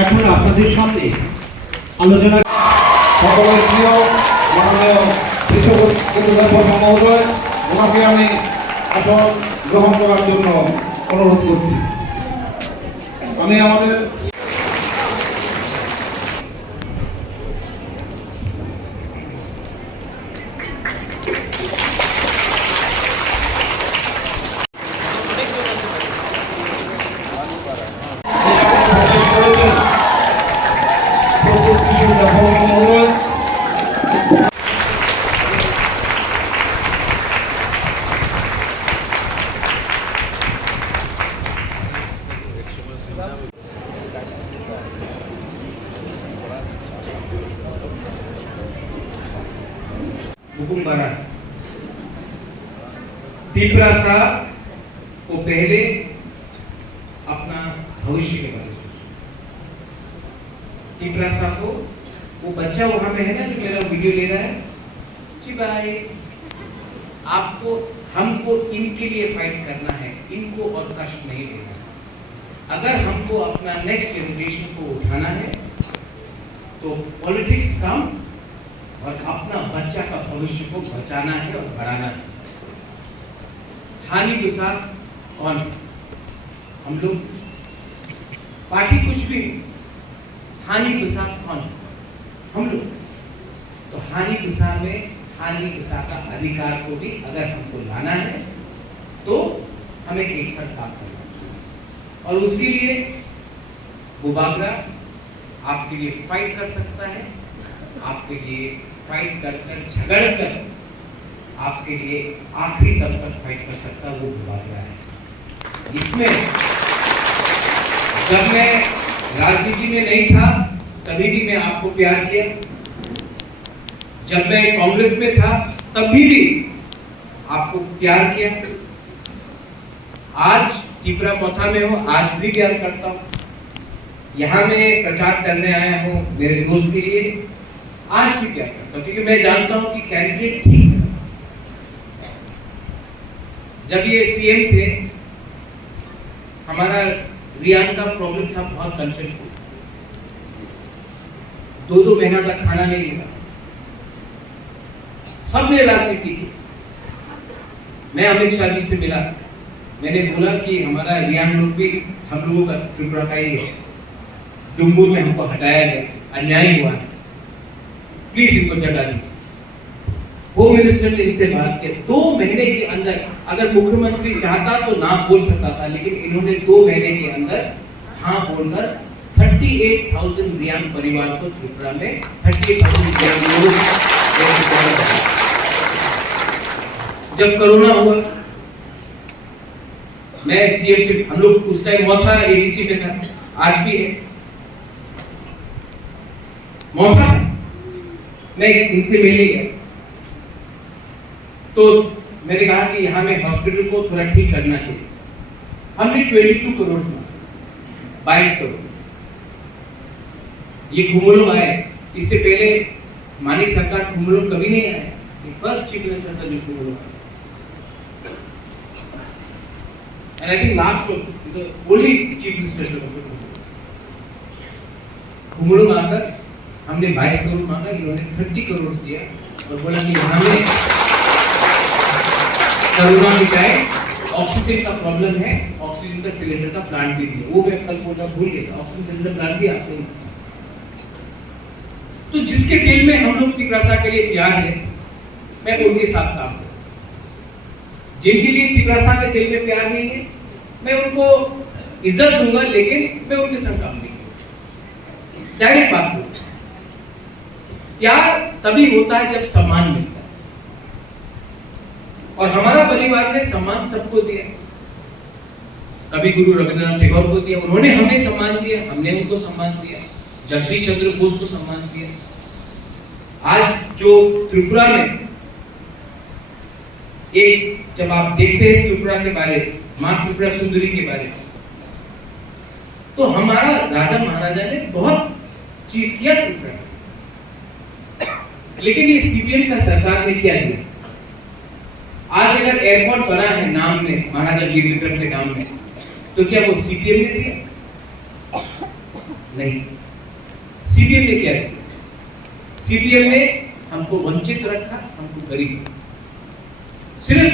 এখন আপনাদের সামনে আলোচনা সকলের প্রিয় মাননীয় শিক্ষক মহোদয়, ওনাকে আমি আসন গ্রহণ করার জন্য অনুরোধ করছি। আমি আমাদের हुकुम बना तीसरा साहब को पहले अपना भविष्य के बारे में तीसरा साहब को वो बच्चा वहां में है ना जो मेरा वीडियो ले रहा है जी भाई, आपको हमको इनके लिए फाइट करना है, इनको और कष्ट नहीं देना। अगर हमको अपना नेक्स्ट जनरेशन को उठाना है तो पॉलिटिक्स कम और अपना बच्चा का भविष्य को बचाना है और बढ़ाना है। हानि के साथ और हम लोग पार्टी कुछ भी हानि के साथ और हम लोग तो हानि के साथ में हानि के साथ का अधिकार को भी अगर हमको लाना है तो हमें एक साथ काम करना है और उसके लिए बुबागरा आपके लिए फाइट कर सकता है, आपके लिए फाइट कर झगड़ कर आपके लिए आखिरी दम तक फाइट कर सकता वो बुबागरा है। इसमें जब मैं राजनीति में नहीं था तभी भी मैं आपको प्यार किया, जब मैं कांग्रेस में था तभी भी आपको प्यार किया, आज त्रिपुरा मोथा में हो आज भी प्यार करता हूँ। यहाँ मैं प्रचार करने आया हूँ मेरे दोस्त के लिए, आज भी प्यार करता हूँ क्योंकि मैं जानता हूँ कि कैंडिडेट ठीक है। जब ये सीएम थे हमारा रियान का प्रॉब्लम था बहुत कंसर्न, 2-2 महीना तक खाना नहीं मिला, सबने राजनीति की। मैं अमित शाह जी से मिला, मैंने बोला कि हमारा रियान लोग भी हम लोगों का त्रिपुरा का ही है, डुम्बुर में हमको हटाया गया, अन्याय हुआ है, प्लीज इनको जगा दीजिए। होम मिनिस्टर ने इनसे बात की, 2 महीने के अंदर, अगर मुख्यमंत्री चाहता तो ना बोल सकता था, लेकिन इन्होंने 2 महीने के अंदर हाँ बोलकर 38,000 रियान परिवार को त्रिपुरा में 38,000 रियान लोगों को। जब कोरोना हुआ मैं सीएम से, हम लोग उस टाइम मोथा एडीसी में था, आज भी है मोथा, मैं इनसे मिलने गया तो मैंने कहा कि यहाँ में हॉस्पिटल को थोड़ा ठीक करना चाहिए। हमने 22 करोड़ 22 करोड़ ये खुमुलुंग आए, इससे पहले मानिक सरकार खुमुलुंग कभी नहीं आए, फर्स्ट चीफ मिनिस्टर था जो खुमुलुंग आया। And I think last one, the only chief minister खुमुलुंग आकर हमने 22 करोड़ मांगा, इन्होंने 30 करोड़ दिया और बोला कि हमें कोरोना के टाइम ऑक्सीजन का प्रॉब्लम है, ऑक्सीजन का सिलेंडर का प्लांट भी दिया। वो मैं कल बोलना भूल गया, ऑक्सीजन सिलेंडर प्लांट भी आते हैं। तो जिसके दिल में हम लोग की प्रजा के लिए प्यार है, मैं उनके साथ काम करूं। जिनके लिए तिपरासा के दिल में प्यार नहीं है, मैं उनको इज्जत दूंगा, लेकिन मैं उनके संग काम नहीं करूंगा। डायरेक्ट बात है, प्यार तभी होता है जब सम्मान मिलता है, और हमारा परिवार ने सम्मान सबको दिया। कभी गुरु रविंद्रनाथ टैगोर को दिया, उन्होंने हमें सम्मान दिया, हमने उनको सम्मान दिया, जगदीश चंद्र बोस को सम्मान दिया। आज जो त्रिपुरा में एक, जब आप देखते हैं त्रिपुरा के बारे में, मां त्रिपुरा सुंदरी के बारे में, तो हमारा राजा महाराजा ने बहुत चीज किया त्रिपुरा, लेकिन ये सीपीएम का सरकार ने क्या किया? आज अगर एयरपोर्ट बना है नाम में, महाराजा वीर विक्रम के नाम में, तो क्या वो सीपीएम ने दिया? नहीं, सीपीएम ने क्या किया? सीपीएम ने हमको वंचित रखा, हमको गरीब, सिर्फ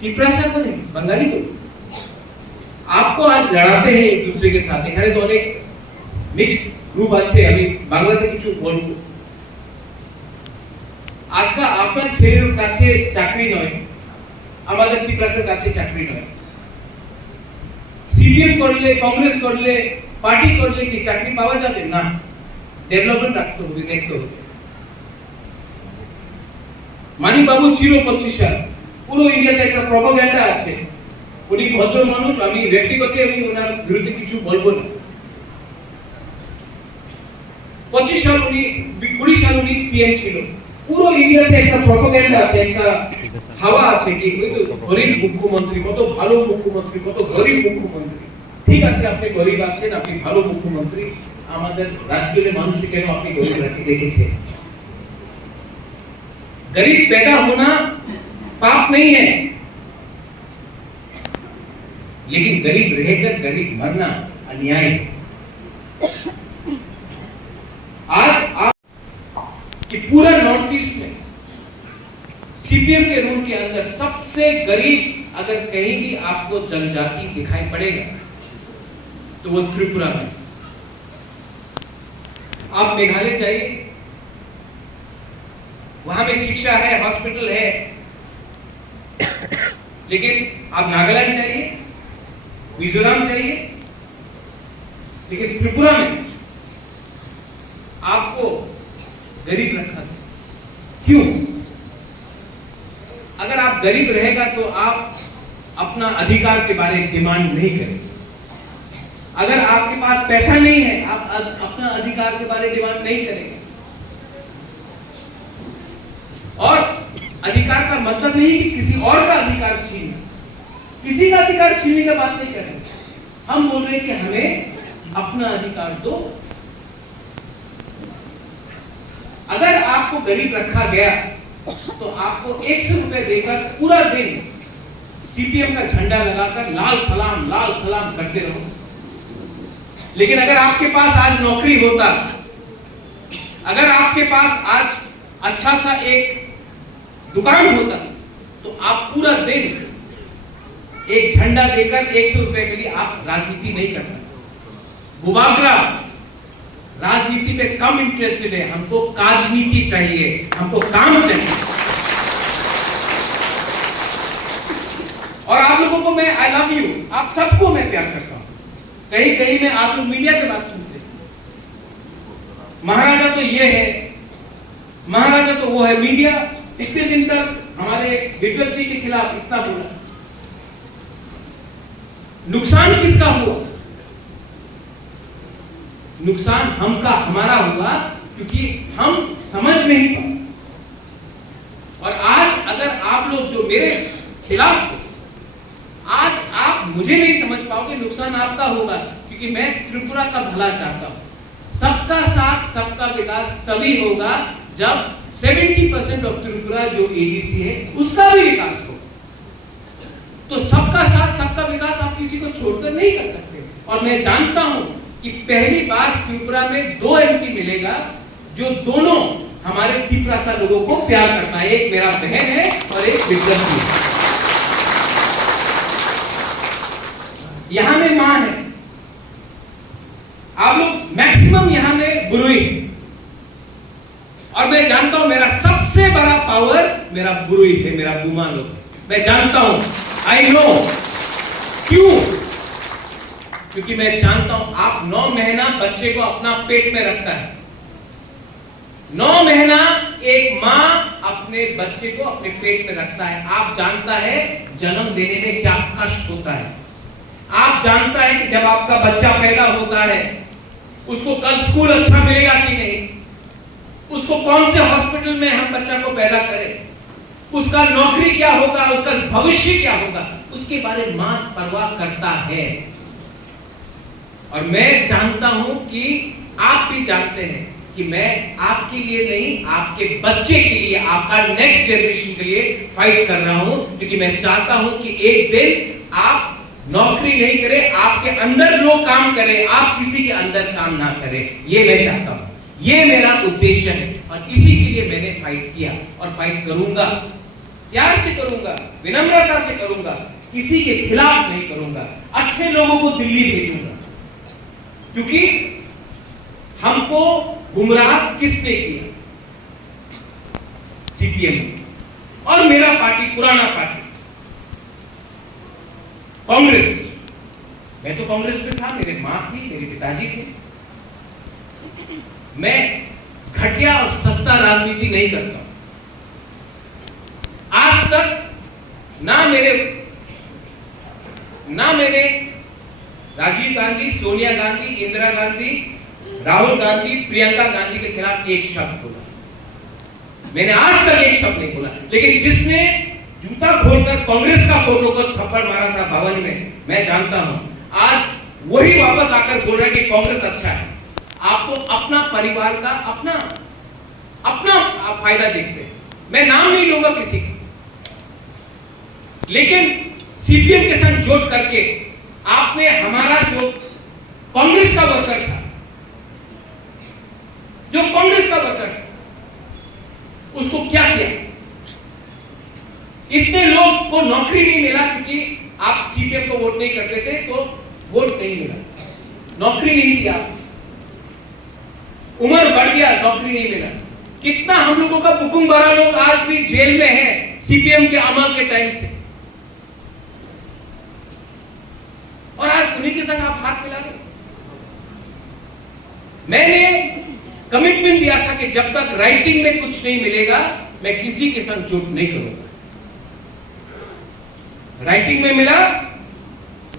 टिप्रासा को नहीं, बंगाली को आपको आज लड़ाते हैं एक दूसरे के साथ। এখানে তো অনেক মিক্স গ্রুপ আছে, আমি বাংলাতে কিছু বলবো। আজকে আপনার ছেলের কাছে চাকরি নয়, আমাদের টিপ্রাসার কাছে চাকরি নয়। সিপিএম করলে, কংগ্রেস করলে, পার্টি করলে কি চাকরি পাওয়া যাবে না? ডেভেলপমেন্ট রাখতে হবে, দেখতে হবে। মানিকবাবু ছিল 25 সাল, পুরো ইন্ডিয়াতে একটা প্রপাগান্ডা আছে। উনি ভদ্র মানুষ, আমি ব্যক্তিগত আমি ওনার বিরুদ্ধে কিছু বলবো না। 25 সাল উনি, 20 সাল উনি সিএম ছিল। পুরো ইন্ডিয়াতে একটা প্রপাগান্ডা আছে, একটা হাওয়া আছে কি ওই তো গরিব মুখ্যমন্ত্রী, কত ভালো মুখ্যমন্ত্রী, কত গরিব মুখ্যমন্ত্রী। ঠিক আছে, আপনি গরিব আছেন, আপনি ভালো মুখ্যমন্ত্রী, আমাদের রাজ্যের মানুষকে কেন আপনি গরিব রাখি দেখেছেন? गरीब पैदा होना पाप नहीं है, लेकिन गरीब रहकर गरीब मरना अन्याय है। आज आप कि पूरा नॉर्थ ईस्ट में सीपीएम के रूल के अंदर सबसे गरीब अगर कहीं भी आपको जनजाति दिखाई पड़ेगा तो वो त्रिपुरा में। आप मेघालय जाइए, वहां में शिक्षा है, हॉस्पिटल है, लेकिन आप नागालैंड जाइए, मिजोरम जाइए, लेकिन त्रिपुरा में आपको गरीब रखा था। क्यों? अगर आप गरीब रहेगा तो आप अपना अधिकार के बारे में डिमांड नहीं करेंगे। अगर आपके पास पैसा नहीं है, आप अपना अधिकार के बारे में डिमांड नहीं करेंगे। और अधिकार का मतलब नहीं कि किसी और का अधिकार छीनना, किसी का अधिकार छीनने की बात नहीं कर रहे। हम बोल रहे हैं कि हमें अपना अधिकार दो। अगर आपको गरीब रखा गया तो आपको 100 रुपए देकर पूरा दिन सीपीएम का झंडा लगाकर लाल सलाम करते रहो। लेकिन अगर आपके पास आज नौकरी होता, अगर आपके पास आज अच्छा सा एक दुकान होता, तो आप पूरा दिन एक झंडा देकर 100 रुपए के लिए आप राजनीति नहीं करते। बुबाकरा राजनीति पे कम इंटरेस्टेड है, हमको काजनीति चाहिए, हमको काम चाहिए। और आप लोगों को मैं आई लव यू, आप सबको मैं प्यार करता हूं। कहीं कहीं में आप लोग मीडिया से बात सुनते हैं, महाराजा तो ये है, महाराजा तो वो है। मीडिया इतने दिन तक हमारे विप्लव जी के खिलाफ इतना बोला, नुकसान किसका हुआ? नुकसान हमारा हुआ क्योंकि हम समझ नहीं पाए। और आज अगर आप लोग जो मेरे खिलाफ हो, आज आप मुझे नहीं समझ पाओगे, नुकसान आपका होगा, क्योंकि मैं त्रिपुरा का भला चाहता हूं। सबका साथ सबका विकास तभी होगा जब 70% ऑफ त्रिपुरा जो एडीसी है उसका भी विकास हो। तो सबका साथ सबका विकास आप किसी को छोड़कर नहीं कर सकते। और मैं जानता हूं कि पहली बार त्रिपुरा में 2 एमपी मिलेगा जो दोनों हमारे टिप्रासा लोगों को प्यार करता है। एक मेरा बहन है और एक विक्रम जी। यहां में मां है, आप लोग मैक्सिमम यहां में बुरुई। और मैं जानता हूं मेरा सबसे बड़ा पावर मेरा बुरुई है, मेरा बुमा लोग। मैं जानता हूं, आई नो। क्यों? क्योंकि मैं जानता हूं आप 9 महीना बच्चे को अपना पेट में रखता है। 9 महीना एक मां अपने बच्चे को अपने पेट में रखता है। आप जानता है जन्म देने में क्या कष्ट होता है। आप जानता है कि जब आपका बच्चा पैदा होता है उसको कल स्कूल अच्छा मिलेगा कि नहीं, उसको कौन से हॉस्पिटल में हम बच्चा को पैदा करें, उसका नौकरी क्या होगा, उसका भविष्य क्या होगा, उसके बारे में मां परवाह करता है। और मैं जानता हूं कि आप भी जानते हैं कि मैं आपके लिए नहीं, आपके बच्चे के लिए, आपका नेक्स्ट जनरेशन के लिए फाइट कर रहा हूं, क्योंकि मैं चाहता हूं कि एक दिन आप नौकरी नहीं करे, आपके अंदर लोग काम करें, आप किसी के अंदर काम ना करें, ये मैं चाहता हूं, ये मेरा उद्देश्य है और इसी के लिए मैंने फाइट किया और फाइट करूंगा, प्यार से करूंगा, विनम्रता से करूंगा, किसी के खिलाफ नहीं करूंगा, अच्छे लोगों को दिल्ली भेजूंगा, क्योंकि हमको गुमराह किसने किया? सीपीएम और मेरा पार्टी, पुराना पार्टी कांग्रेस। मैं तो कांग्रेस में था, मेरे मां थी, मेरे पिताजी थे। मैं घटिया और सस्ता राजनीति नहीं करता। आज तक ना मैंने राजीव गांधी, सोनिया गांधी, इंदिरा गांधी, राहुल गांधी, प्रियंका गांधी के खिलाफ एक शब्द बोला। मैंने आज तक एक शब्द नहीं बोला। लेकिन जिसने जूता खोलकर कांग्रेस का फोटो को थप्पड़ मारा था भवन में, मैं जानता हूं, आज वही वापस आकर बोल रहा है कि कांग्रेस अच्छा है। आप तो अपना परिवार का अपना फायदा देखते हैं। मैं नाम नहीं लूंगा किसी का, लेकिन सीपीएम के संग जोड़ करके आपने हमारा जो कांग्रेस का वर्कर था, उसको क्या किया? इतने लोग को नौकरी नहीं मिला क्योंकि आप सीपीएम को वोट नहीं करते थे, तो वोट नहीं मिला, नौकरी नहीं दिया, उम्र बढ़ गया, नौकरी नहीं मिला। कितना हम लोगों का बुकुम बड़ा लोग आज भी जेल में है सीपीएम के अमल के टाइम से, और आज उन्हीं के संग आप हाथ मिला रहे। मैंने कमिटमेंट दिया था कि जब तक राइटिंग में कुछ नहीं मिलेगा मैं किसी के संग झूठ नहीं करूंगा। राइटिंग में मिला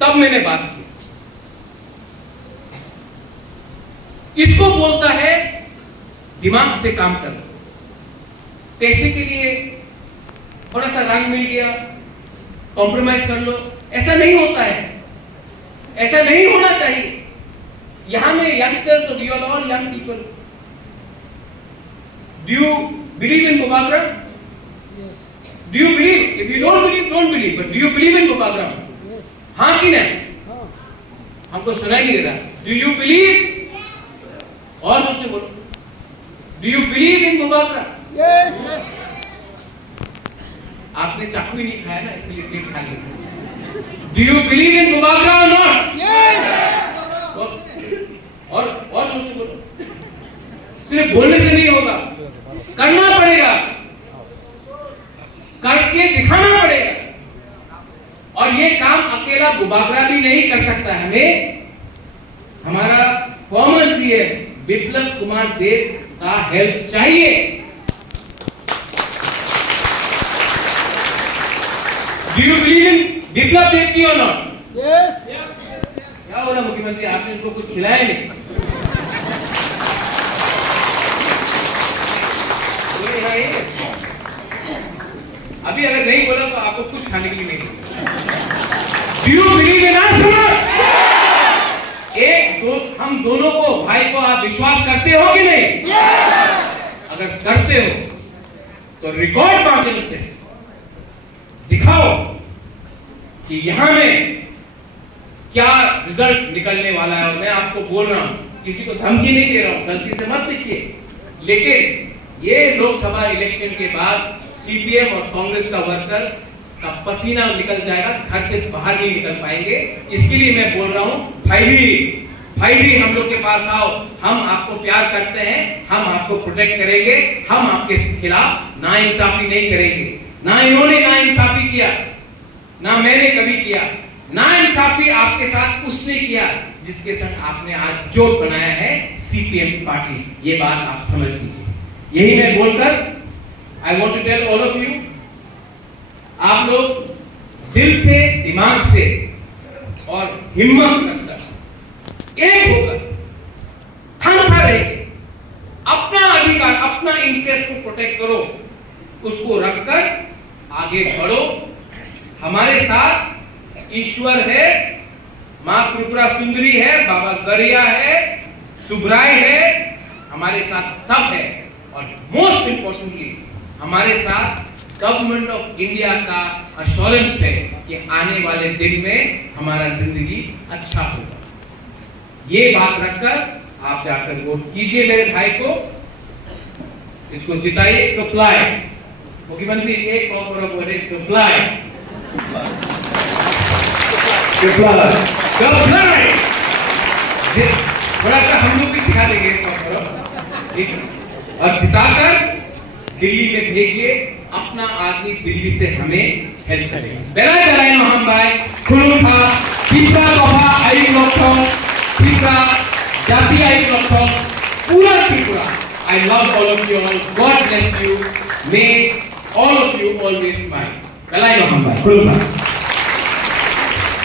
तब मैंने बात की। इसको बोलता है दिमाग से काम करना। पैसे के लिए थोड़ा सा रंग मिल गया, कॉम्प्रोमाइज कर लो, ऐसा नहीं होता है, ऐसा नहीं होना चाहिए। यहां में youngsters, we are all young people. Do you believe in Bobagram? Yes. Do you believe? If you don't believe, don't believe. But do you believe in Bobagram? Yes. हाँ कि नहीं? हाँ. हमको सुनाई नहीं दे रहा. Do you believe? और मुझसे बोलो. Do you believe in Bobagram? Yes. आपने चाकू ही नहीं खाया ना, इसलिए पेट खा लिया. Do you believe in Bobagram or not? Yes. और मुझसे बोलो. सिर्फ बोलने से नहीं होगा, करना पड़ेगा, करके दिखाना पड़ेगा। और ये काम अकेला बुबागरा भी नहीं कर सकता। हमें हमारा फॉर्मर सीएम बिप्लब कुमार देव का हेल्प चाहिए। Do you believe in Biplab Deb ji और नॉट? यस। क्या बोला मुख्यमंत्री, आपने इनको कुछ खिलाया नहीं? अभी अगर नहीं बोला तो आपको कुछ खाने के लिए नहीं मिलेगा। Do you believe in us? हम दोनों को, भाई को आप विश्वास करते हो कि नहीं? अगर करते हो तो रिकॉर्ड माध्यम से दिखाओ कि यहां में क्या रिजल्ट निकलने वाला है। और मैं आपको बोल रहा हूं, किसी को धमकी नहीं दे रहा हूं, गलती से मत लिखिए, लेकिन ये लोकसभा इलेक्शन के बाद सीपीएम और कांग्रेस का वर्कर का पसीना निकल जाएगा, घर से बाहर नहीं निकल पाएंगे। इसके लिए मैं बोल रहा हूं, भाई हम लोग के पास आओ, हम आपको प्यार करते हैं, हम आपको प्रोटेक्ट करेंगे, हम आपके खिलाफ नाइंसाफी नहीं करेंगे। ना इन्होंने नाइंसाफी किया, ना मैंने कभी किया। नाइंसाफी आपके साथ उसने किया जिसके संग आपने आज जोड़ बनाया है, सीपीएम पार्टी। ये बात आप समझ लीजिए। यही मैं बोलकर I want to tell all of you, आप लोग दिल से, दिमाग से और हिम्मत रखकर एक होकर खड़ा रहेंगे, अपना अधिकार, अपना इंटरेस्ट को प्रोटेक्ट करो, उसको रखकर आगे बढ़ो। हमारे साथ ईश्वर है, मां त्रिपुरा सुंदरी है, बाबा गरिया है, सुब्राय है, हमारे साथ सब है। और मोस्ट इंपॉर्टेंटली हमारे साथ गवर्नमेंट ऑफ इंडिया का अश्योरेंस है कि आने वाले दिन में हमारा जिंदगी अच्छा होगा। ये बात रखकर आप जाकर वोट कीजिए मेरे भाई को, इसको जिताइए। तो फ्लाई मुख्यमंत्री एक बहुत बड़ा बोले तो फ्लाई थोड़ा सा हम लोग भी सिखा देंगे ठीक है। और जिताकर दिल्ली में भेजिए, अपना आदमी दिल्ली से हमें हेल्प करेगा। बेराय बेराय हम भाई खुलुखा तीसरा दफा आई लक्ष्य तीसरा जाति आई लक्ष्य पूरा Tripura. I love all of you all. God bless you. May all of you always smile. बेराय हम भाई खुलुखा।